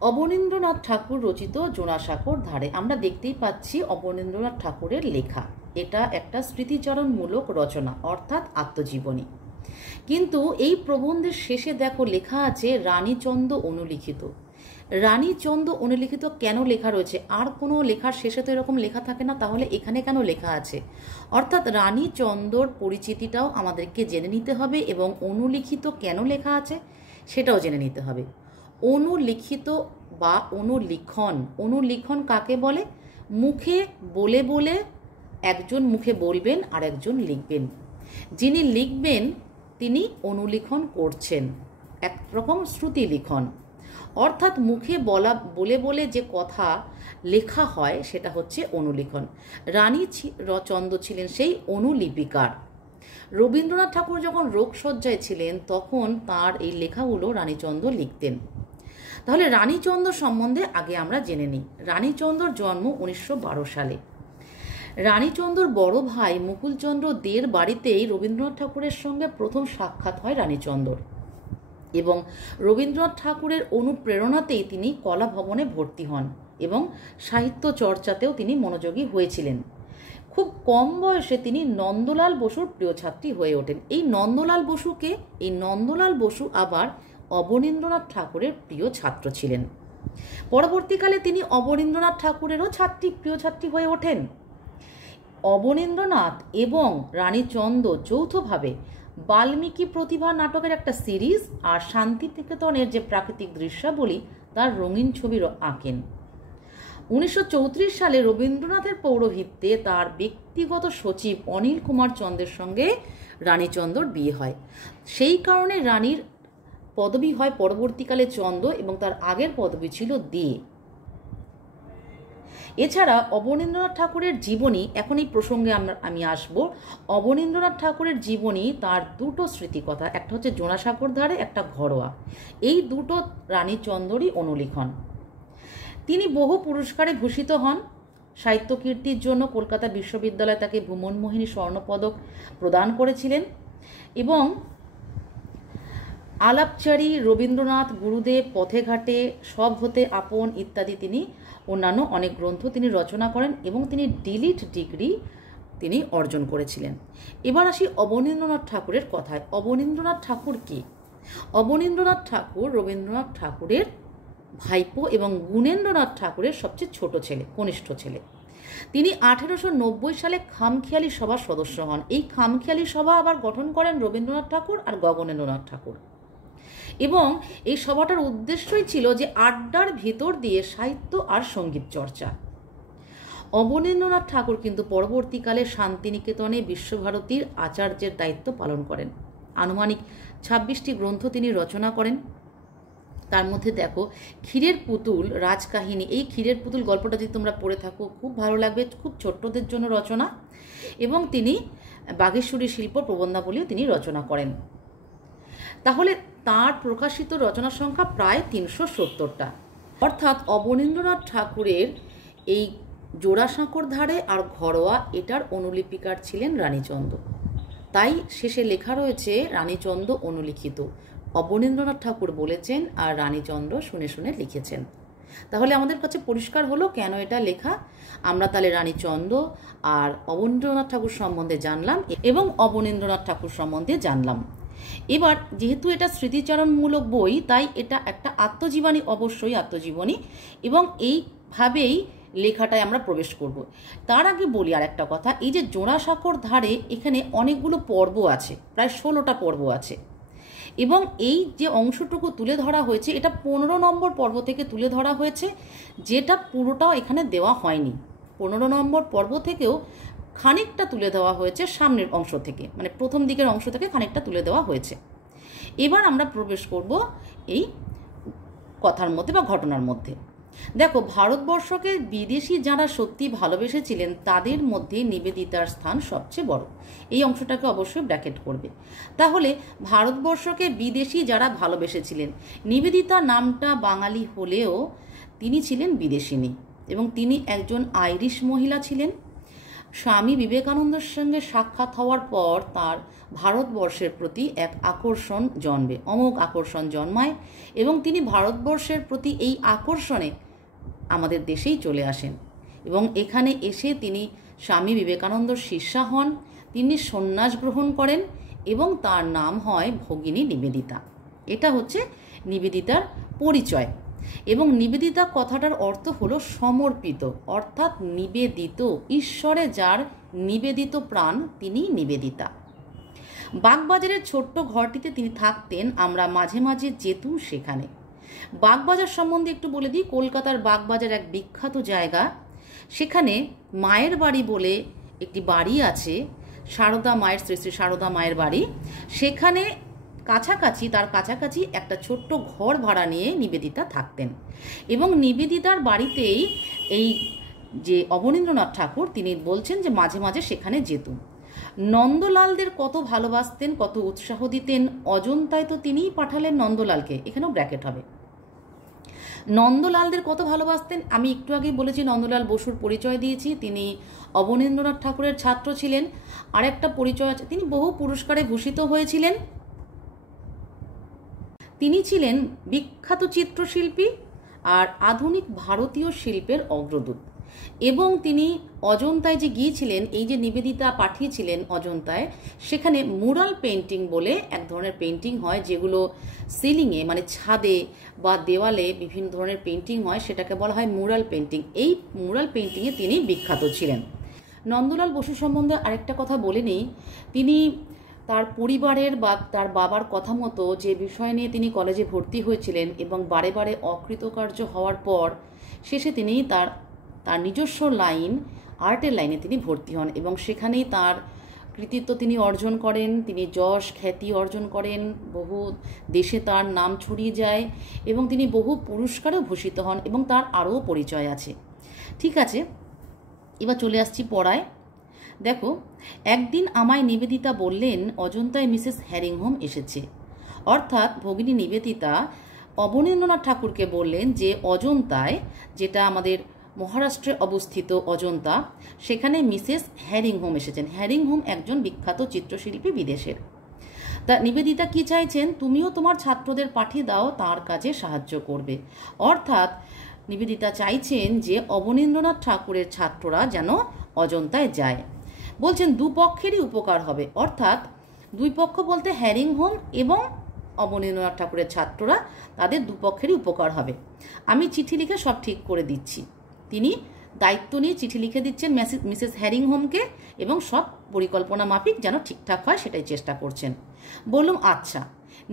অবনীন্দ্রনাথ ঠাকুর রচিত জোড়াসাঁকোর ধারে। আমরা দেখতেই পাচ্ছি অবনীন্দ্রনাথ ঠাকুরের লেখা। এটা একটা স্মৃতিচারণমূলক রচনা, অর্থাৎ আত্মজীবনী। কিন্তু এই প্রবন্ধের শেষে দেখো লেখা আছে রানীচন্দ অনুলিখিত। রানীচন্দ অনুলিখিত কেন লেখা রয়েছে? আর কোনো লেখার শেষে তো এরকম লেখা থাকে না, তাহলে এখানে কেন লেখা আছে? অর্থাৎ রানীচন্দর পরিচিতিটাও আমাদেরকে জেনে নিতে হবে এবং অনুলিখিত কেন লেখা আছে সেটাও জেনে নিতে হবে। অনুলিখিত বা অনুলিখন, অনুলিখন কাকে বলে? মুখে বলে বলে একজন মুখে বলবেন আর একজন লিখবেন। যিনি লিখবেন তিনি অনুলিখন করছেন, একরকম শ্রুতি লিখন। অর্থাৎ মুখে বলে বলে যে কথা লেখা হয় সেটা হচ্ছে অনুলিখন। রানীচন্দ ছিলেন সেই অনুলিপিকার। রবীন্দ্রনাথ ঠাকুর যখন রোগশয্যায় ছিলেন তখন তার এই লেখাগুলো রানীচন্দ লিখতেন। তাহলে রানীচন্দ সম্বন্ধে আগে আমরা জেনে নিই। রানীচন্দর জন্ম 1912 সালে। রানীচন্দর বড় ভাই মুকুলচন্দ্র দের বাড়িতেই রবীন্দ্রনাথ ঠাকুরের সঙ্গে প্রথম সাক্ষাৎ হয় রানীচন্দর, এবং রবীন্দ্রনাথ ঠাকুরের অনুপ্রেরণাতেই তিনি কলা ভবনে ভর্তি হন এবং সাহিত্য চর্চাতেও তিনি মনোযোগী হয়েছিলেন। খুব কম বয়সে তিনি নন্দলাল বসুর প্রিয় ছাত্রী হয়ে ওঠেন। এই নন্দলাল বসু আবার অবনীন্দ্রনাথ ঠাকুরের প্রিয় ছাত্র ছিলেন। পরবর্তীকালে তিনি অবনীন্দ্রনাথ ঠাকুরেরও প্রিয় ছাত্রী হয়ে ওঠেন। অবনীন্দ্রনাথ এবং রানীচন্দ যৌথভাবে বাল্মীকি প্রতিভা নাটকের একটা সিরিজ আর শান্তিনিকেতনের যে প্রাকৃতিক দৃশ্যাবলী তার রঙিন ছবিও আঁকেন। 1934 সালে রবীন্দ্রনাথের পৌরোহিত্যে তার ব্যক্তিগত সচিব অনিল কুমার চন্দের সঙ্গে রানীচন্দর বিয়ে হয়। সেই কারণে রানীর পদবী হয় পরবর্তীকালে চন্দ এবং তার আগের পদবী ছিল দে। এছাড়া অবনীন্দ্রনাথ ঠাকুরের জীবনী, এখন এই প্রসঙ্গে আমি আসব। অবনীন্দ্রনাথ ঠাকুরের জীবনী তার দুটো স্মৃতিকথা, একটা হচ্ছে জোড়াসাঁকোর ধারে, একটা ঘরোয়া। এই দুটো রানীচন্দরই অনুলিখন। তিনি বহু পুরস্কারে ভূষিত হন। সাহিত্য কীর্তির জন্য কলকাতা বিশ্ববিদ্যালয় তাকে ভুমনমোহিনী স্বর্ণপদক প্রদান করেছিলেন এবং আলাপচারী, রবীন্দ্রনাথ, গুরুদেব, পথে ঘাটে, সব হতে আপন ইত্যাদি তিনি অন্যান্য অনেক গ্রন্থ তিনি রচনা করেন এবং তিনি ডিলিট ডিগ্রি তিনি অর্জন করেছিলেন। এবার আসি অবনীন্দ্রনাথ ঠাকুরের কথায়। অবনীন্দ্রনাথ ঠাকুর কে? অবনীন্দ্রনাথ ঠাকুর রবীন্দ্রনাথ ঠাকুরের ভাইপো এবং গুণেন্দ্রনাথ ঠাকুরের সবচেয়ে ছোট ছেলে, কনিষ্ঠ ছেলে। তিনি 1890 সালে খামখেয়ালি সভার সদস্য হন। এই খামখেয়ালি সভা আবার গঠন করেন রবীন্দ্রনাথ ঠাকুর আর গগনেন্দ্রনাথ ঠাকুর, এবং এই সভাটার উদ্দেশ্যই ছিল যে আড্ডার ভিতর দিয়ে সাহিত্য আর সঙ্গীত চর্চা। অবনীন্দ্রনাথ ঠাকুর কিন্তু পরবর্তীকালে শান্তিনিকেতনে বিশ্বভারতীর আচার্যের দায়িত্ব পালন করেন। আনুমানিক 26টি গ্রন্থ তিনি রচনা করেন। তার মধ্যে দেখো ক্ষীরের পুতুল রাজকাহিনী, এই ক্ষীরের পুতুল গল্পটা যদি তোমরা পড়ে থাকো খুব ভালো লাগবে, খুব ছোট্টদের জন্য রচনা। এবং তিনি বাঘেশ্বরী শিল্প প্রবন্ধাবলীও তিনি রচনা করেন। তাহলে তার প্রকাশিত রচনা সংখ্যা প্রায় 370টা। অর্থাৎ অবনীন্দ্রনাথ ঠাকুরের এই জোড়াসাঁকোর ধারে আর ঘরোয়া এটার অনুলিপিকার ছিলেন রানীচন্দ। তাই শেষে লেখা রয়েছে রানীচন্দ অনুলিখিত। অবনীন্দ্রনাথ ঠাকুর বলেছেন আর রানীচন্দ্র শুনে শুনে লিখেছেন। তাহলে আমাদের কাছে পরিষ্কার হলো কেন এটা লেখা। আমরা তাহলে রানীচন্দ আর অবনীন্দ্রনাথ ঠাকুর সম্বন্ধে জানলাম এবং অবনীন্দ্রনাথ ঠাকুর সম্বন্ধে জানলাম। এবার যেহেতু এটা স্মৃতিচারণমূলক বই, তাই এটা একটা আত্মজীবনী, অবশ্যই আত্মজীবনী, এবং এইভাবেই লেখাটায় আমরা প্রবেশ করব। তার আগে বলি আর একটা কথা, এই যে জোড়াসাঁকোর ধারে এখানে অনেকগুলো পর্ব আছে, প্রায় 16টা পর্ব আছে, এবং এই যে অংশটুকু তুলে ধরা হয়েছে এটা 15 নম্বর পর্ব থেকে তুলে ধরা হয়েছে, যেটা পুরোটাও এখানে দেওয়া হয়নি। 15 নম্বর পর্ব থেকেও খানিকটা তুলে দেওয়া হয়েছে সামনের অংশ থেকে, মানে প্রথম দিকের অংশ থেকে খানিকটা তুলে দেওয়া হয়েছে। এবার আমরা প্রবেশ করব এই কথার মধ্যে বা ঘটনার মধ্যে। দেখো, ভারতবর্ষকে বিদেশি যারা সত্যি ভালোবেসেছিলেন তাদের মধ্যে নিবেদিতার স্থান সবচেয়ে বড়। এই অংশটাকে অবশ্যই ব্র্যাকেট করবে। তাহলে ভারতবর্ষকে বিদেশি যারা ভালোবেসেছিলেন, নিবেদিতা নামটা বাঙালি হলেও তিনি ছিলেন বিদেশিনী এবং তিনি একজন আইরিশ মহিলা ছিলেন। স্বামী বিবেকানন্দের সঙ্গে সাক্ষাৎ হওয়ার পর তার ভারতবর্ষের প্রতি এক আকর্ষণ জন্মে, অমোঘ আকর্ষণ জন্মায় এবং তিনি ভারতবর্ষের প্রতি এই আকর্ষণে আমাদের দেশেই চলে আসেন এবং এখানে এসে তিনি স্বামী বিবেকানন্দর শিষ্যা হন। তিনি সন্ন্যাস গ্রহণ করেন এবং তার নাম হয় ভগিনী নিবেদিতা। এটা হচ্ছে নিবেদিতার পরিচয়। এবং নিবেদিতা কথাটার অর্থ হলো সমর্পিত, অর্থাৎ নিবেদিত, ঈশ্বরে যার নিবেদিত প্রাণ তিনি নিবেদিতা। বাগবাজারের ছোট্ট ঘরটিতে তিনি থাকতেন, আমরা মাঝে মাঝে যেতুম সেখানে। বাগবাজার সম্বন্ধে একটু বলে দিই, কলকাতার বাগবাজার এক বিখ্যাত জায়গা। সেখানে মায়ের বাড়ি বলে একটি বাড়ি আছে, সারদা মায়ের, শ্রী শ্রী সারদা মায়ের বাড়ি। সেখানে তার কাছাকাছি একটা ছোট্ট ঘর ভাড়া নিয়ে নিবেদিতা থাকতেন এবং নিবেদিতার বাড়িতেই এই যে অবনীন্দ্রনাথ ঠাকুর তিনি বলছেন যে মাঝে মাঝে সেখানে যেতুম। নন্দলালদের কত ভালোবাসতেন, কত উৎসাহ দিতেন। অজন্তায় তো তিনিই পাঠালেন নন্দলালকে, এখানেও ব্র্যাকেট হবে। নন্দলালদের কত ভালোবাসতেন, আমি একটু আগেই বলেছি নন্দলাল বসুর পরিচয় দিয়েছি, তিনি অবনীন্দ্রনাথ ঠাকুরের ছাত্র ছিলেন। আরেকটা পরিচয় আছে, তিনি বহু পুরস্কারে ভূষিত হয়েছিলেন। তিনি ছিলেন বিখ্যাত চিত্রশিল্পী আর আধুনিক ভারতীয় শিল্পের অগ্রদূত। এবং তিনি অজন্তায় যে গিয়েছিলেন, এই যে নিবেদিতা পাঠিয়েছিলেন অজন্তায়, সেখানে মুরাল পেন্টিং বলে এক ধরনের পেন্টিং হয়, যেগুলো সিলিংয়ে মানে ছাদে বা দেওয়ালে বিভিন্ন ধরনের পেন্টিং হয়, সেটাকে বলা হয় মুরাল পেন্টিং। এই মুরাল পেন্টিংয়ে তিনি বিখ্যাত ছিলেন। নন্দলাল বসু সম্বন্ধে আরেকটা কথা বলে নিই, তিনি তার পরিবারের বা তার বাবার কথা মতো যে বিষয় নিয়ে তিনি কলেজে ভর্তি হয়েছিলেন এবং বারে বারে অকৃতকার্য হওয়ার পর শেষে তিনি তার নিজস্ব লাইন, আর্টের লাইনে তিনি ভর্তি হন এবং সেখানেই তার কৃতিত্ব তিনি অর্জন করেন। তিনি যশ খ্যাতি অর্জন করেন, বহু দেশে তার নাম ছড়িয়ে যায় এবং তিনি বহু পুরস্কারেও ভূষিত হন এবং তার আরও পরিচয় আছে। ঠিক আছে, এবার চলে আসছি পড়ায়। দেখো, একদিন আমায় নিবেদিতা বললেন অজন্তায় মিসেস হ্যারিংহোম এসেছে। অর্থাৎ ভগিনী নিবেদিতা অবনীন্দ্রনাথ ঠাকুরকে বললেন যে অজন্তায়, যেটা আমাদের মহারাষ্ট্রে অবস্থিত অজন্তা, সেখানে মিসেস হ্যারিংহোম এসেছেন। হ্যারিংহোম একজন বিখ্যাত চিত্রশিল্পী বিদেশের। তা নিবেদিতা কি চাইছেন, তুমিও তোমার ছাত্রদের পাঠিয়ে দাও, তার কাজে সাহায্য করবে। অর্থাৎ নিবেদিতা চাইছেন যে অবনীন্দ্রনাথ ঠাকুরের ছাত্ররা যেন অজন্তায় যায়। বলছেন দুপক্ষেরই উপকার হবে, অর্থাৎ দুই পক্ষ বলতে হ্যারিংহোম এবং অবনীন্দ্রনাথ ঠাকুরের ছাত্ররা, তাদের দুপক্ষেরই উপকার হবে। আমি চিঠি লিখে সব ঠিক করে দিচ্ছি। তিনি দায়িত্ব নিয়ে চিঠি লিখে দিচ্ছেন মিসেস হ্যারিংহোমকে এবং সব পরিকল্পনা মাফিক যেন ঠিকঠাক হয় সেটাই চেষ্টা করছেন। বললাম আচ্ছা।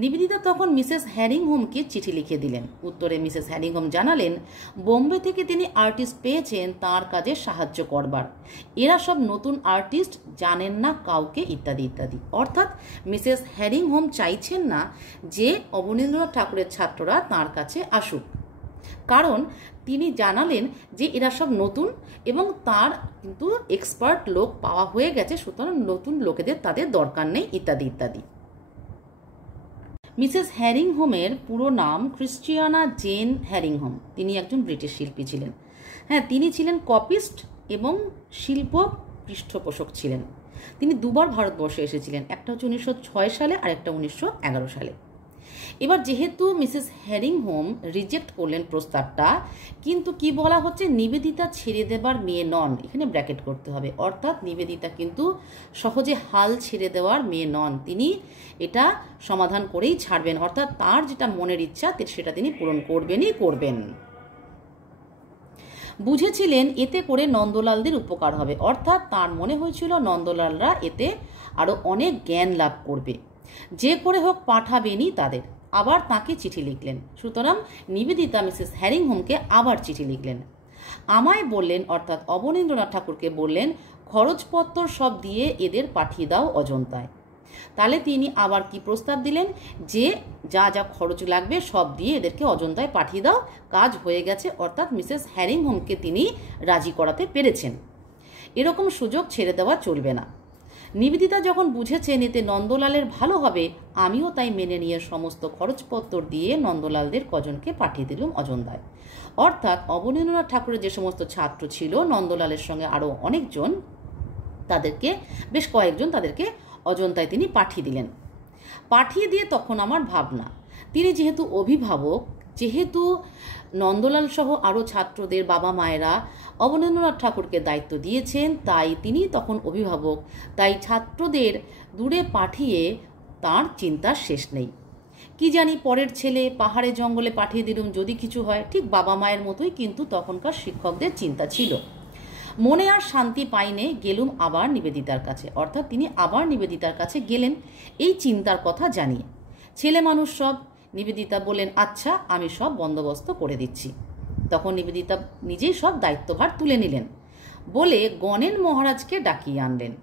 নিবেদিতা তখন মিসেস হ্যারিংহোমকে চিঠি লিখে দিলেন। উত্তরে মিসেস হ্যারিংহোম জানালেন বোম্বে থেকে তিনি আর্টিস্ট পেয়েছেন তার কাজে সাহায্য করবার। এরা সব নতুন আর্টিস্ট, জানেন না কাউকে, ইত্যাদি ইত্যাদি। অর্থাৎ মিসেস হ্যারিংহোম চাইছেন না যে অবনীন্দ্রনাথ ঠাকুরের ছাত্ররা তার কাছে আসুক, কারণ তিনি জানালেন যে এরা সব নতুন এবং তার কিন্তু এক্সপার্ট লোক পাওয়া হয়ে গেছে, সুতরাং নতুন লোকেদের তাদের দরকার নেই, ইত্যাদি ইত্যাদি। মিসেস হ্যারিংহোমের পুরো নাম ক্রিশ্চিয়ানা জেন হ্যারিংহোম। তিনি একজন ব্রিটিশ শিল্পী ছিলেন। হ্যাঁ, তিনি ছিলেন কপিস্ট এবং শিল্প পৃষ্ঠপোষক ছিলেন। তিনি দুবার ভারতবর্ষে এসেছিলেন, একটা হচ্ছে 1906 সালে আর একটা 1911 সালে। এবার যেহেতু মিসেস হ্যারিংহোম রিজেক্ট করলেন প্রস্তাবটা, কিন্তু কি বলা হচ্ছে, নিবেদিতা ছেড়ে দেবার মেয়ে নন, এখানে ব্র্যাকেট করতে হবে। অর্থাৎ নিবেদিতা কিন্তু সহজে হাল ছেড়ে দেওয়ার মেয়ে নন, তিনি এটা সমাধান করেই ছাড়বেন। অর্থাৎ তার যেটা মনের ইচ্ছা সেটা তিনি পূরণ করবেন। বুঝেছিলেন এতে করে নন্দলালদের উপকার হবে, অর্থাৎ তার মনে হয়েছিল নন্দলালরা এতে আরো অনেক জ্ঞান লাভ করবে। যে করে হোক পাঠাবেনই তাদের। আবার তাকে চিঠি লিখলেন। সুতরাং নিবেদিতা মিসেস হ্যারিংহোমকে আবার চিঠি লিখলেন। আমায় বললেন, অর্থাৎ অবনীন্দ্রনাথ ঠাকুরকে বললেন, খরচপত্র সব দিয়ে এদের পাঠিয়ে দাও অজন্তায়। তাহলে তিনি আবার কি প্রস্তাব দিলেন, যে যা যা খরচ লাগবে সব দিয়ে এদেরকে অজন্তায় পাঠিয়ে দাও, কাজ হয়ে গেছে। অর্থাৎ মিসেস হ্যারিংহোমকে তিনি রাজি করাতে পেরেছেন। এরকম সুযোগ ছেড়ে দেওয়া চলবে না। নিবেদিতা যখন বুঝেছেন এতে নন্দলালের ভালো হবে, আমিও তাই মেনে নিয়ে সমস্ত খরচপত্র দিয়ে নন্দলালদের কজনকে পাঠিয়ে দিলাম অজন্তায়। অর্থাৎ অবনীন্দ্রনাথ ঠাকুরের যে সমস্ত ছাত্র ছিল, নন্দলালের সঙ্গে আরও অনেকজন, তাদেরকে বেশ কয়েকজন তাদেরকে অজন্তায় তিনি পাঠিয়ে দিলেন। পাঠিয়ে দিয়ে তখন আমার ভাবনা, তিনি যেহেতু অভিভাবক, যেহেতু নন্দলাল সহ আরও ছাত্রদের বাবা মায়েরা অবনীন্দ্রনাথ ঠাকুরকে দায়িত্ব দিয়েছেন, তাই তিনি তখন অভিভাবক, তাই ছাত্রদের দূরে পাঠিয়ে তার চিন্তার শেষ নেই। কি জানি পরের ছেলে পাহাড়ে জঙ্গলে পাঠিয়ে দিলুম, যদি কিছু হয়। ঠিক বাবা মায়ের মতোই কিন্তু তখনকার শিক্ষকদের চিন্তা ছিল। মনে আর শান্তি পাইনে গেলুম আবার নিবেদিতার কাছে, অর্থাৎ তিনি আবার নিবেদিতার কাছে গেলেন এই চিন্তার কথা জানিয়ে। ছেলে মানুষ সব। নিবেদিতা বললেন, আচ্ছা আমি সব বন্দোবস্ত করে দিচ্ছি। তখন নিবেদিতা নিজেই সব দায়িত্বভার তুলে নিলেন, বলে গণেন মহারাজকে ডাকিয়ে আনলেন।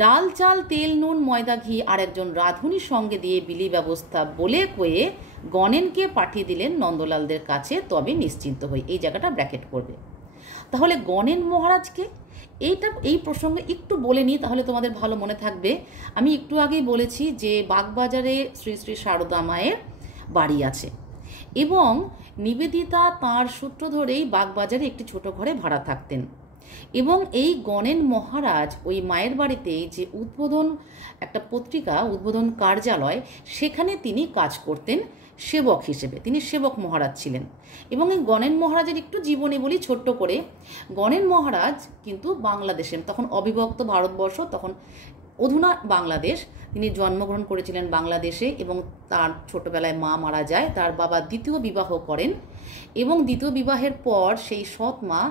ডাল চাল তেল নুন ময়দা ঘি আর একজন রাঁধুনির সঙ্গে দিয়ে বিলি ব্যবস্থা বলে কয়ে গণেনকে পাঠিয়ে দিলেন নন্দলালদের কাছে, তবে নিশ্চিন্ত হই। এই জায়গাটা ব্র্যাকেট করবে। তাহলে গণেন মহারাজকে এই প্রসঙ্গে একটু বলে নিই, তাহলে তোমাদের ভালো মনে থাকবে। আমি একটু আগেই বলেছি যে বাগবাজারে শ্রী শ্রী সারদা মায়ের বাড়ি আছে এবং নিবেদিতা তাঁর সূত্র ধরেই বাগবাজারে একটি ছোট ঘরে ভাড়া থাকতেন এবং এই গণেন মহারাজ ওই মায়ের বাড়িতে যে উদ্বোধন একটা পত্রিকা, উদ্বোধন কার্যালয়, সেখানে তিনি কাজ করতেন সেবক হিসেবে। তিনি সেবক মহারাজ ছিলেন। এবং এই গণেন মহারাজের একটু জীবনী বলি ছোট্ট করে। গণেন মহারাজ কিন্তু বাংলাদেশে, তখন অবিভক্ত ভারতবর্ষ, তখন অধুনা বাংলাদেশ, তিনি জন্মগ্রহণ করেছিলেন বাংলাদেশে এবং তার ছোটবেলায় মা মারা যায়। তার বাবা দ্বিতীয় বিবাহ করেন এবং দ্বিতীয় বিবাহের পর সেই সৎ মা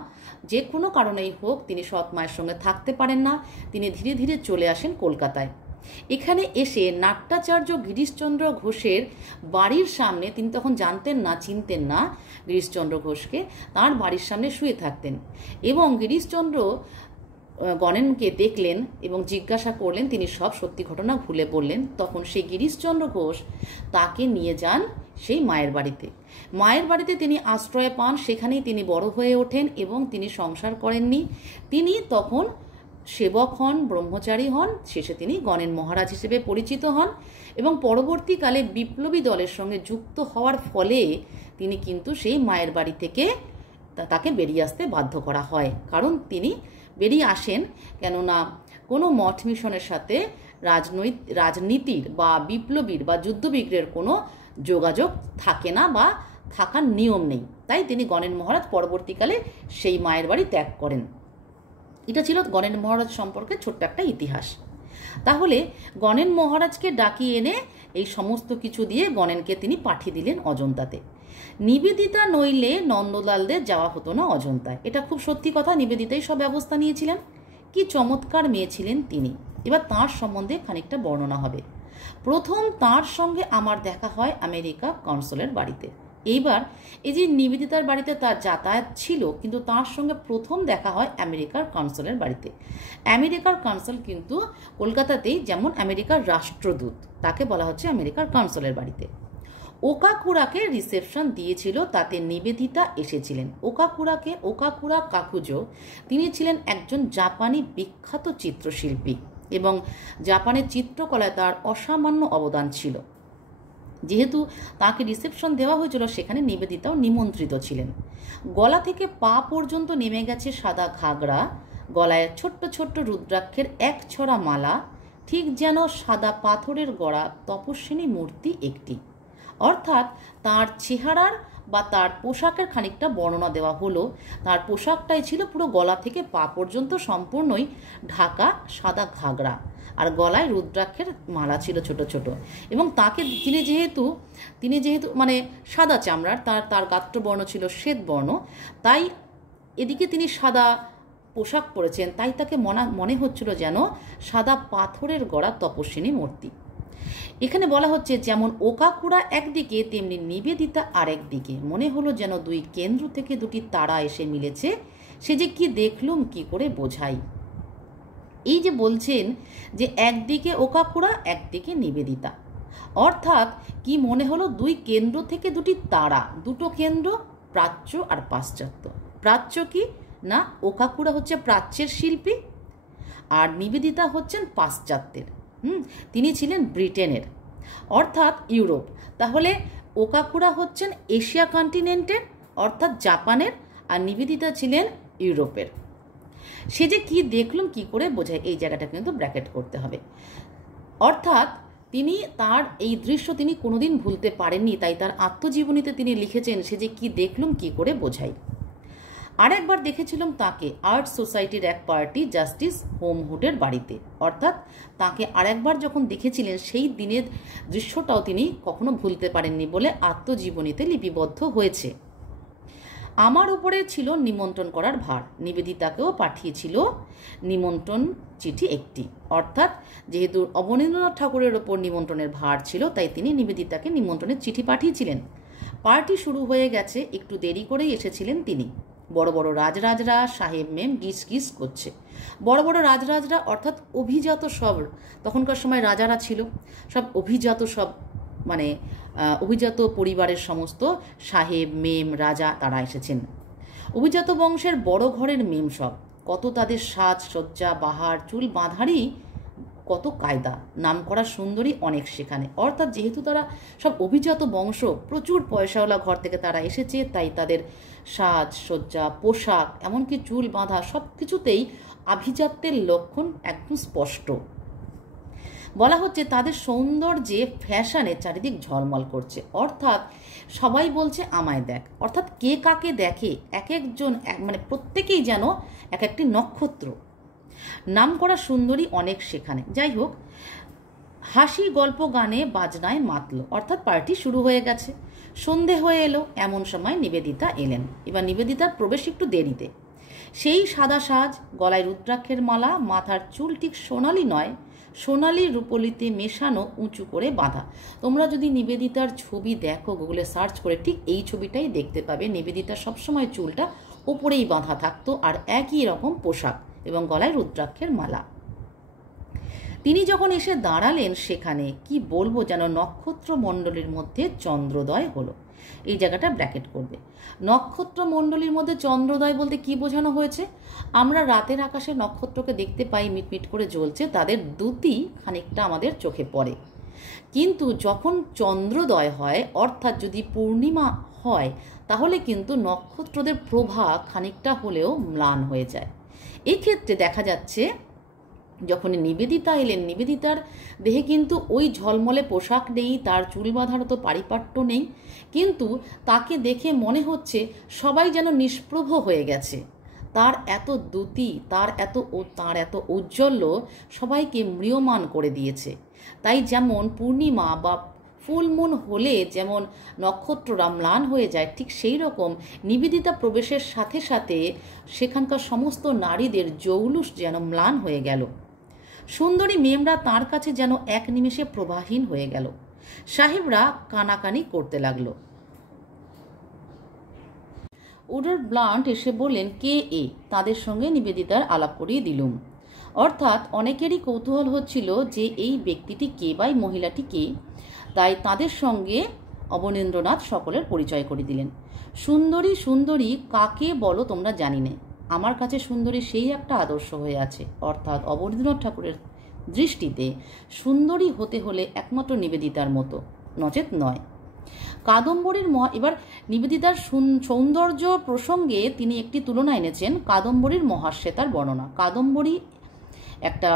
যে কোনো কারণেই হোক তিনি সৎ মায়ের সঙ্গে থাকতে পারেন না। তিনি ধীরে ধীরে চলে আসেন কলকাতায়। এখানে এসে নাট্যাচার্য গিরিশচন্দ্র ঘোষের বাড়ির সামনে, তিনি তখন জানতেন না, চিনতেন না গিরিশচন্দ্র ঘোষকে, তার বাড়ির সামনে শুয়ে থাকতেন এবং গিরিশচন্দ্র গণেনকে দেখলেন এবং জিজ্ঞাসা করলেন। তিনি সব সত্যি ঘটনা খুলে বললেন। তখন সেই গিরিশচন্দ্র ঘোষ তাকে নিয়ে যান সেই মায়ের বাড়িতে। মায়ের বাড়িতে তিনি আশ্রয় পান, সেখানেই তিনি বড় হয়ে ওঠেন এবং তিনি সংসার করেননি। তিনি তখন সেবক হন, ব্রহ্মচারী হন, শেষে তিনি গণেন মহারাজ হিসেবে পরিচিত হন এবং পরবর্তীকালে বিপ্লবী দলের সঙ্গে যুক্ত হওয়ার ফলে তিনি কিন্তু সেই মায়ের বাড়ি থেকে তাকে বেরিয়ে আসতে বাধ্য করা হয়। কারণ তিনি বেরিয়ে আসেন কেননা কোনো মঠ মিশনের সাথে রাজনীতির বা বিপ্লবীর বা যুদ্ধবিগ্রহের কোনো যোগাযোগ থাকে না বা থাকার নিয়ম নেই। তাই তিনি গণেন মহারাজ পরবর্তীকালে সেই মায়ের বাড়ি ত্যাগ করেন। এটা ছিল গণেন মহারাজ সম্পর্কে ছোট্ট একটা ইতিহাস। তাহলে গণেন মহারাজকে ডাকিয়ে এনে এই সমস্ত কিছু দিয়ে গণেনকে তিনি পাঠিয়ে দিলেন অজন্তাতে। নিবেদিতা নইলে নন্দলালদের যাওয়া হতো না অজন্তায়। এটা খুব সত্যি কথা, নিবেদিতাই সব ব্যবস্থা নিয়েছিলেন। কি চমৎকার মেয়ে ছিলেন তিনি। এবার তাঁর সম্বন্ধে খানিকটা বর্ণনা হবে। প্রথম তাঁর সঙ্গে আমার দেখা হয় আমেরিকা কনসুলের বাড়িতে। এইবার এই যে নিবেদিতার বাড়িতে তার যাতায়াত ছিল, কিন্তু তার সঙ্গে প্রথম দেখা হয় আমেরিকার কনসুলের বাড়িতে। আমেরিকার কনসুল কিন্তু কলকাতাতেই, যেমন আমেরিকার রাষ্ট্রদূত, তাকে বলা হচ্ছে আমেরিকার কনসুলের বাড়িতে। ওকাকুরাকে রিসেপশন দিয়েছিল, তাতে নিবেদিতা এসেছিলেন। ওকাকুরা কাকুজো, তিনি ছিলেন একজন জাপানি বিখ্যাত চিত্রশিল্পী এবং জাপানের চিত্রকলায় তার অসামান্য অবদান ছিল। যেহেতু তাকে রিসেপশন দেওয়া হয়েছিল, সেখানে নিবেদিতাও নিমন্ত্রিত ছিলেন। গলা থেকে পা পর্যন্ত নেমে গেছে সাদা ঘাগরা, গলায় ছোট্ট ছোট্ট রুদ্রাক্ষের এক ছড়া মালা, ঠিক যেন সাদা পাথরের গড়া তপস্বিনী মূর্তি একটি। অর্থাৎ তার চেহারার বা তার পোশাকের খানিকটা বর্ণনা দেওয়া হলো। তার পোশাকটাই ছিল পুরো গলা থেকে পা পর্যন্ত সম্পূর্ণই ঢাকা সাদা ঘাগরা, আর গলায় রুদ্রাক্ষের মালা ছিল ছোট ছোট। এবং তাকে তিনি যেহেতু মানে সাদা চামড়ার, তার গাত্রবর্ণ ছিল শ্বেতবর্ণ, তাই এদিকে তিনি সাদা পোশাক পরেছেন, তাই তাকে মনে হচ্ছিল যেন সাদা পাথরের গড়া তপস্বিনী মূর্তি। এখানে বলা হচ্ছে যেমন ওকাকুরা একদিকে তেমনি নিবেদিতা আরেক দিকে, মনে হলো যেন দুই কেন্দ্র থেকে দুটি তারা এসে মিলেছে। সে যে কি দেখলুম কি করে বোঝাই। এই যে বলছেন যে একদিকে ওকাকুরা একদিকে নিবেদিতা, অর্থাৎ কি মনে হলো দুই কেন্দ্র থেকে দুটি তারা, দুটো কেন্দ্র, প্রাচ্য আর পাশ্চাত্য। প্রাচ্য কি না, ওকাকুরা হচ্ছে প্রাচ্যের শিল্পী আর নিবেদিতা হচ্ছেন পাশ্চাত্যের। তিনি ছিলেন ব্রিটেনের, অর্থাৎ ইউরোপ। তাহলে ওকাকুরা হচ্ছেন এশিয়া কন্টিনেন্টের অর্থাৎ জাপানের, আর নিবেদিতা ছিলেন ইউরোপের। সে যে কি দেখলাম কি করে বোঝায়, এই জায়গাটা কিন্তু ব্র্যাকেট করতে হবে। অর্থাৎ তিনি তার এই দৃশ্য তিনি কোনোদিন ভুলতে পারেননি, তাই তার আত্মজীবনীতে তিনি লিখেছেন সে যে কি দেখলুম কি করে বোঝাই। আরেকবার দেখেছিলাম তাকে আর্ট সোসাইটির এক পার্টি জাস্টিস হোমহুডের বাড়িতে। অর্থাৎ তাকে আরেকবার যখন দেখেছিলেন সেই দিনের দৃশ্যটাও তিনি কখনো ভুলতে পারেননি বলে আত্মজীবনীতে লিপিবদ্ধ হয়েছে। আমার উপরে ছিল নিমন্ত্রণ করার ভার, নিবেদিতাকেও পাঠিয়েছিল নিমন্ত্রণ চিঠি একটি। অর্থাৎ যেহেতু অবনীন্দ্রনাথ ঠাকুরের ওপর নিমন্ত্রণের ভার ছিল, তাই তিনি নিবেদিতাকে নিমন্ত্রণের চিঠি পাঠিয়েছিলেন। পার্টি শুরু হয়ে গেছে, একটু দেরি করেই এসেছিলেন তিনি। বড় বড় রাজরাজরা, সাহেব মেম গিস গিস করছে। বড় বড় রাজরাজরা অর্থাৎ অভিজাত সব, তখনকার সময় রাজারা ছিল সব অভিজাত, সব মানে অভিজাত পরিবারের সমস্ত সাহেব মেম রাজা তারা এসেছেন। অভিজাত বংশের বড় ঘরের মেম সব, কত তাদের সাজ সজ্জা বাহার, চুল বাঁধারই কত কায়দা, নাম করা সুন্দরী অনেক সেখানে। অর্থাৎ যেহেতু তারা সব অভিজাত বংশ, প্রচুর পয়সাওয়ালা ঘর থেকে তারা এসেছে, তাই তাদের সাজ সজ্জা পোশাক এমনকি চুল বাঁধা সব কিছুতেই আভিজাত্যের লক্ষণ একদম স্পষ্ট। বলা হচ্ছে তাদের সৌন্দর্যে ফ্যাশনে চারিদিক ঝলমল করছে। অর্থাৎ সবাই বলছে আমায় দেখ, অর্থাৎ কে কাকে দেখে এক একজন মানে প্রত্যেকেই যেন এক একটি নক্ষত্র। নাম করা সুন্দরী অনেক সেখানে। যাই হোক, হাসি গল্প গানে বাজনায় মাতল, অর্থাৎ পার্টি শুরু হয়ে গেছে। সন্ধে হয়ে এলো, এমন সময় নিবেদিতা এলেন। এবার নিবেদিতার প্রবেশ একটু দেরিতে। সেই সাদা সাজ, গলায় রুদ্রাক্ষের মালা, মাথার চুল ঠিক সোনালি নয়, সোনালি রূপলিতে মেশানো, উঁচু করে বাঁধা। তোমরা যদি নিবেদিতার ছবি দেখো গুগলে সার্চ করে, ঠিক এই ছবিটাই দেখতে পাবে। নিবেদিতা সবসময় চুলটা ওপরেই বাঁধা থাকতো আর একই রকম পোশাক এবং গলায় রুদ্রাক্ষের মালা। তিনি যখন এসে দাঁড়ালেন সেখানে, কি বলবো, যেন নক্ষত্র মণ্ডলীর মধ্যে চন্দ্রোদয় হলো। এই জায়গাটা ব্র্যাকেট করবে। নক্ষত্র মণ্ডলীর মধ্যে চন্দ্রোদয় বলতে কি বোঝানো হয়েছে? আমরা রাতের আকাশে নক্ষত্রকে দেখতে পাই মিটমিট করে জ্বলছে, তাদের দ্যুতি খানিকটা আমাদের চোখে পড়ে। কিন্তু যখন চন্দ্রোদয় হয়, অর্থাৎ যদি পূর্ণিমা হয়, তাহলে কিন্তু নক্ষত্রদের প্রভা খানিকটা হলেও ম্লান হয়ে যায়। এই ক্ষেত্রে দেখা যাচ্ছে যখন নিবেদিতা এলেন, নিবেদিতার দেহে কিন্তু ওই ঝলমলে পোশাক নেই, তার চুল বাঁধার তো পারিপাট্য নেই, কিন্তু তাকে দেখে মনে হচ্ছে সবাই যেন নিষ্প্রভ হয়ে গেছে। তার এত দ্যুতি, তার এত ঔজ্জ্বল্য সবাইকে ম্রিয়মান করে দিয়েছে। তাই যেমন পূর্ণিমা বা ফুল মুন হলে যেমন নক্ষত্ররা ম্লান হয়ে যায়, ঠিক সেই রকম নিবেদিতা প্রবেশের সাথে সাথে সেখানকার সমস্ত নারীদের জৌলুস যেন ম্লান হয়ে গেল। সুন্দরী মেমরা তার কাছে যেন এক নিমেষে প্রবাহীন হয়ে গেল। সাহেবরা কানাকানি করতে লাগলো। উডার ব্লান্ট এসে বললেন, কে এ? তাদের সঙ্গে নিবেদিতার আলাপ করিয়ে দিলুম। অর্থাৎ অনেকেরই কৌতূহল হচ্ছিল যে এই ব্যক্তিটি কে বা এই মহিলাটি কে, তাই তাদের সঙ্গে অবনীন্দ্রনাথ সকলের পরিচয় করে দিলেন। সুন্দরী সুন্দরী কাকে বলো তোমরা জানি না, আমার কাছে সুন্দরী সেই একটা আদর্শ হয়ে আছে। অর্থাৎ অবনীন্দ্রনাথ ঠাকুরের দৃষ্টিতে সুন্দরী হতে হলে একমাত্র নিবেদিতার মতো, নচেত নয়। কাদম্বরীর এবার নিবেদিতার সৌন্দর্য প্রসঙ্গে তিনি একটি তুলনা এনেছেন, কাদম্বরীর মহাশ্বেতার বর্ণনা। কাদম্বরী একটা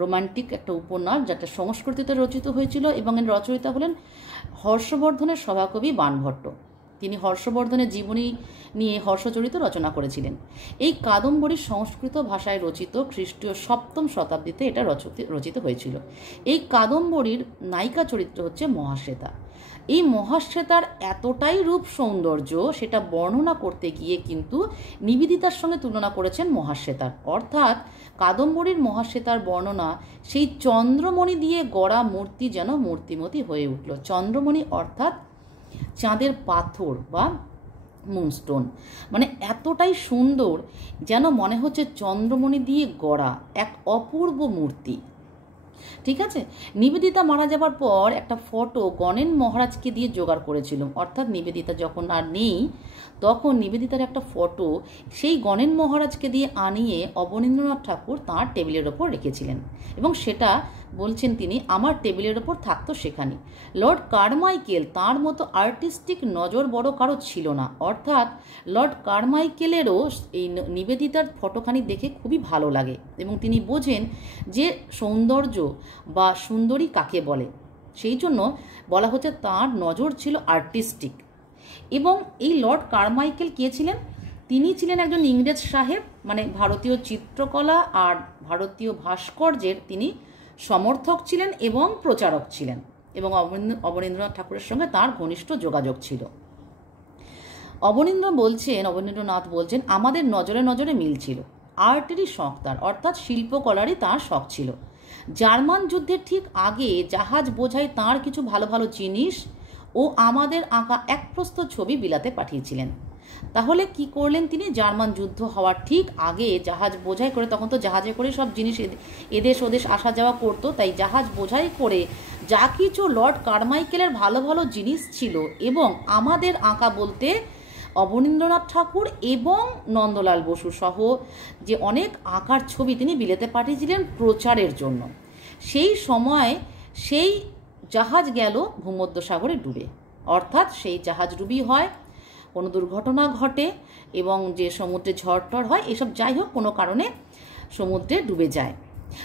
রোমান্টিক একটা উপন্যাস, যেটা সংস্কৃতিতে রচিত হয়েছিল এবং এর রচয়িতা হলেন হর্ষবর্ধনের সভাকবি বাণভট্ট। তিনি হর্ষবর্ধনের জীবনী নিয়ে হর্ষচরিত রচনা করেছিলেন। এই কাদম্বরী সংস্কৃত ভাষায় রচিত, খ্রিস্টীয় 7ম শতাব্দীতে এটা রচিত হয়েছিল। এই কাদম্বরীর নায়িকা চরিত্র হচ্ছে মহাশ্বেতা। এই মহাশ্বেতার এতটাই রূপ সৌন্দর্য, সেটা বর্ণনা করতে গিয়ে কিন্তু নিবেদিতার সঙ্গে তুলনা করেছেন মহাশ্বেতার। অর্থাৎ কাদম্বরীর মহাশ্বেতার বর্ণনা সেই চন্দ্রমণি দিয়ে গড়া মূর্তি যেন মূর্তিমতী হয়ে উঠল। চন্দ্রমণি অর্থাৎ চাঁদের পাথর বা মুনস্টোন, মানে এতটাই সুন্দর যেন মনে হচ্ছে চন্দ্রমণি দিয়ে গড়া এক অপূর্ব মূর্তি। ঠিক আছে, নিবেদিতা মারা যাবার পর একটা ফটো গণেন মহারাজকে দিয়ে জোগাড় করেছিল। অর্থাৎ নিবেদিতা যখন আর নেই, তখন নিবেদিতার একটা ফটো সেই গণেন মহারাজকে দিয়ে আনিয়ে অবনীন্দ্রনাথ ঠাকুর তাঁর টেবিলের ওপর রেখেছিলেন এবং সেটা বলছেন তিনি, আমার টেবিলের ওপর থাকতো সেখানে। লর্ড কারমাইকেল তার মতো আর্টিস্টিক নজর বড় কারো ছিল না। অর্থাৎ লর্ড কারমাইকেলেরও এই নিবেদিতার ফটোখানি দেখে খুবই ভালো লাগে এবং তিনি বোঝেন যে সৌন্দর্য বা সুন্দরী কাকে বলে। সেই জন্য বলা হচ্ছে তার নজর ছিল আর্টিস্টিক। এবং এই লর্ড কারমাইকেল কে ছিলেন? তিনি ছিলেন একজন ইংরেজ সাহেব, মানে ভারতীয় চিত্রকলা আর ভারতীয় ভাস্কর্যের তিনি সমর্থক ছিলেন এবং প্রচারক ছিলেন, এবং অবনীন্দ্রনাথ ঠাকুরের সঙ্গে তার ঘনিষ্ঠ যোগাযোগ ছিল। অবনীন্দ্রনাথ বলছেন, আমাদের নজরে নজরে মিল ছিল। আর্টেরই শখ তার, অর্থাৎ শিল্পকলারই তার শখ ছিল। জার্মান যুদ্ধের ঠিক আগে জাহাজ বোঝাই তার কিছু ভালো ভালো জিনিস ও আমাদের আঁকা এক প্রস্তুত ছবি বিলাতে পাঠিয়েছিলেন। তাহলে কি করলেন তিনি? জার্মান যুদ্ধ হওয়ার ঠিক আগে জাহাজ বোঝাই করে, তখন তো জাহাজে করে সব জিনিস এদেশ ওদেশ আসা যাওয়া করতো, তাই জাহাজ বোঝাই করে যা কিছু লর্ড কারমাইকেলের ভালো ভালো জিনিস ছিল এবং আমাদের আঁকা বলতে অবনীন্দ্রনাথ ঠাকুর এবং নন্দলাল বসু সহ যে অনেক আঁকার ছবি তিনি বিলেতে পাঠিয়েছিলেন প্রচারের জন্য। সেই সময় সেই জাহাজ গেল ভূমধ্যসাগরে ডুবে, অর্থাৎ সেই জাহাজডুবি হয়, কোনো দুর্ঘটনা ঘটে এবং যে সমুদ্রে ঝড় হয়, এসব যাই হোক কোনো কারণে সমুদ্রে ডুবে যায়।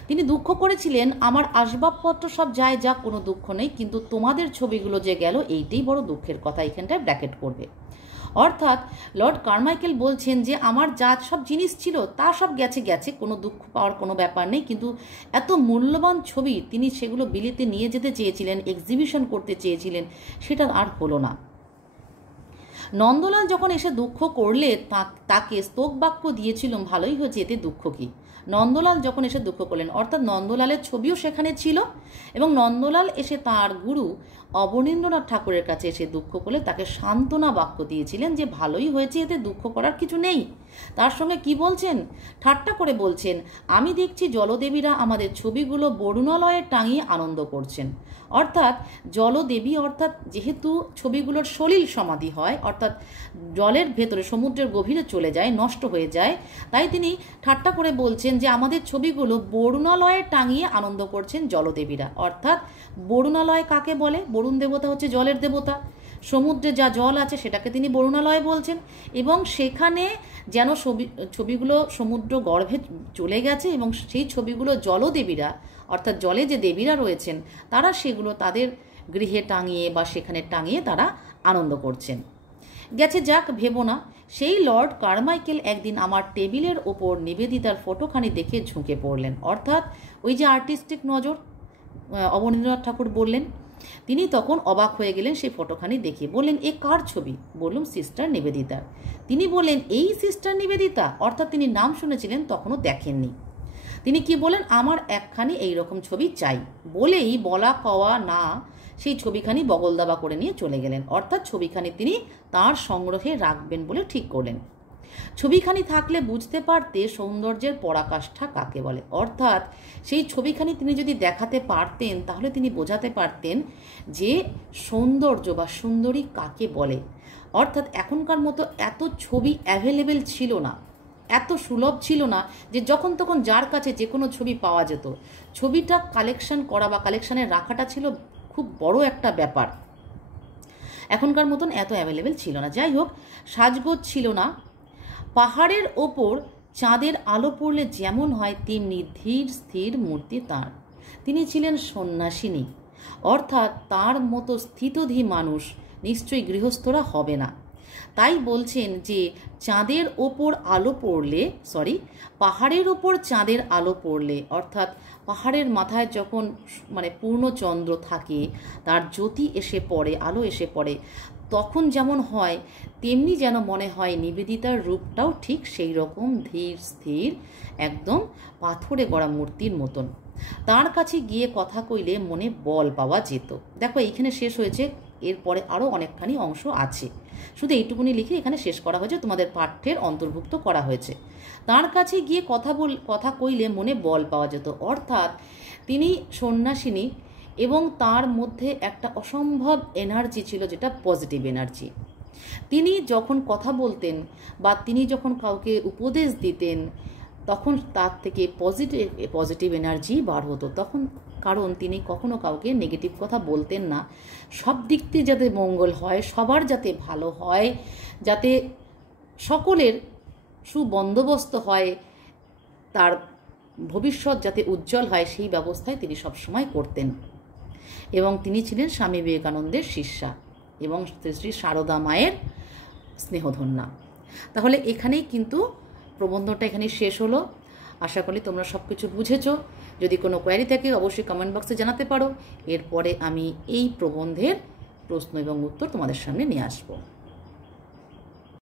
তিনি দুঃখ করেছিলেন, আমার আসবাবপত্র সব যায়, যা কোনো দুঃখ নেই, কিন্তু তোমাদের ছবিগুলো যে গেল এইটাই বড় দুঃখের কথা। এখানটায় ব্র্যাকেট করবে। অর্থাৎ লর্ড কারমাইকেল বলছেন যে আমার যা সব জিনিস ছিল তা সব গেছে, কোনো দুঃখ পাওয়ার কোনো ব্যাপার নেই, কিন্তু এত মূল্যবান ছবি তিনি সেগুলো বিলেতে নিয়ে যেতে চেয়েছিলেন, এক্সিবিশন করতে চেয়েছিলেন, সেটা আর হলো না। নন্দলাল যখন এসে দুঃখ করলে তাকে স্তোক বাক্য দিয়েছিলাম, ভালোই হয়েছে, এতে দুঃখ কি? নন্দলাল যখন এসে দুঃখ করলেন, অর্থাৎ নন্দলালের ছবিও সেখানে ছিল এবং নন্দলাল এসে তার গুরু অবনীন্দ্রনাথ ঠাকুরের কাছে এসে দুঃখ করলে তাকে সান্ত্বনা বাক্য দিয়েছিলেন যে ভালোই হয়েছে, এতে দুঃখ করার কিছু নেই। তার সঙ্গে কি বলছেন? ঠাট্টা করে বলছেন, আমি দেখছি জলদেবীরা আমাদের ছবিগুলো বরুণালয়ে টাঙিয়ে আনন্দ করছেন। অর্থাৎ জলদেবী, অর্থাৎ যেহেতু ছবিগুলোর সলিল সমাধি হয়, অর্থাৎ জলের ভেতরে সমুদ্রের গভীরে চলে যায়, নষ্ট হয়ে যায়, তাই তিনি ঠাট্টা করে বলছেন যে আমাদের ছবিগুলো বরুণালয়ে টাঙিয়ে আনন্দ করছেন জলদেবীরা। অর্থাৎ বরুণালয় কাকে বলে? বরুণ দেবতা হচ্ছে জলের দেবতা। সমুদ্রে যা জল আছে সেটাকে তিনি বরুণালয় বলছেন এবং সেখানে যেন ছবিগুলো সমুদ্র গর্ভে চলে গেছে এবং সেই ছবিগুলো জলদেবীরা, অর্থাৎ জলে যে দেবীরা রয়েছেন তারা সেগুলো তাদের গৃহে টাঙিয়ে বা সেখানে টাঙিয়ে তারা আনন্দ করছেন। গেছে যাক, ভেবো না। সেই লর্ড কারমাইকেল একদিন আমার টেবিলের ওপর নিবেদিতার ফটোখানি দেখে ঝুঁকে পড়লেন। অর্থাৎ ওই যে আর্টিস্টিক নজর অবনীন্দ্রনাথ ঠাকুর বললেন, তিনি তখন অবাক হয়ে গেলেন সেই ফটোখানি দেখে। বললেন, এ কার ছবি? বললাম, সিস্টার নিবেদিতার। তিনি বললেন, এই সিস্টার নিবেদিতা? অর্থাৎ তিনি নাম শুনেছিলেন, তখনও দেখেননি। তিনি কি বলেন, আমার একখানি এইরকম ছবি চাই। বলেই বলা কওয়া না সেই ছবিখানি বগল দাবা করে নিয়ে চলে গেলেন। অর্থাৎ ছবিখানি তিনি তার সংগ্রহে রাখবেন বলে ঠিক করলেন। ছবিখানি থাকলে বুঝতে পারতে সৌন্দর্যের পরাকাষ্ঠা কাকে বলে। অর্থাৎ সেই ছবিখানি তিনি যদি দেখাতে পারতেন তাহলে তিনি বোঝাতে পারতেন যে সৌন্দর্য বা সুন্দরী কাকে বলে। অর্থাৎ এখনকার মতো এত ছবি অ্যাভেলেবেল ছিল না, এত সুলভ ছিল না যে যখন তখন যার কাছে যে কোনো ছবি পাওয়া যেত। ছবিটা কালেকশন করা বা কালেকশানে রাখাটা ছিল খুব বড় একটা ব্যাপার। এখনকার মতন এত অ্যাভেলেবেল ছিল না। যাই হোক, সাজগোজ ছিল না। পাহাড়ের ওপর চাঁদের আলো পড়লে যেমন হয় তেমনি ধীর স্থির মূর্তি তাঁর। তিনি ছিলেন সন্ন্যাসিনী, অর্থাৎ তার মতো স্থিতধী মানুষ নিশ্চয়ই গৃহস্থরা হবে না। তাই বলছেন যে চাঁদের ওপর আলো পড়লে, পাহাড়ের ওপর চাঁদের আলো পড়লে, অর্থাৎ পাহাড়ের মাথায় যখন পূর্ণচন্দ্র থাকে, তার জ্যোতি এসে পড়ে, আলো এসে পড়ে, তখন যেমন হয় তেমনি যেন মনে হয় নিবেদিতার রূপটাও ঠিক সেই রকম ধীর স্থির, একদম পাথরে গড়া মূর্তির মতন। তার কাছে গিয়ে কথা কইলে মনে বল পাওয়া যেত। দেখো, এইখানে শেষ হয়েছে, এরপরে আরও অনেকখানি অংশ আছে, শুধু এইটুকুনি লিখে এখানে শেষ করা হয়েছে, তোমাদের পাঠ্যের অন্তর্ভুক্ত করা হয়েছে। তার কাছে গিয়ে কথা কইলে মনে বল পাওয়া যেত। অর্থাৎ তিনি সন্ন্যাসিনী এবং তার মধ্যে একটা অসম্ভব এনার্জি ছিল, যেটা পজিটিভ এনার্জি। তিনি যখন কথা বলতেন বা তিনি যখন কাউকে উপদেশ দিতেন তখন তার থেকে পজিটিভ এনার্জি বার হতো। তখন কারণ তিনি কখনো কাউকে নেগেটিভ কথা বলতেন না। সব দিক দিয়ে যাতে মঙ্গল হয়, সবার যাতে ভালো হয়, যাতে সকলের সুবন্দোবস্ত হয়, তার ভবিষ্যৎ যাতে উজ্জ্বল হয়, সেই ব্যবস্থায় তিনি সবসময় করতেন। এবং তিনি ছিলেন স্বামী বিবেকানন্দের শিষ্যা এবং শ্রী সারদা মায়ের স্নেহধন্যা। তাহলে এখানেই কিন্তু প্রবন্ধটা এখানেই শেষ হলো। আশা করি তোমরা সব কিছু বুঝেছো। যদি কোনো কোয়ারি থাকে অবশ্যই কমেন্ট বক্সে জানাতে পারো। এরপরে আমি এই প্রবন্ধের প্রশ্ন এবং উত্তর তোমাদের সামনে নিয়ে আসবো।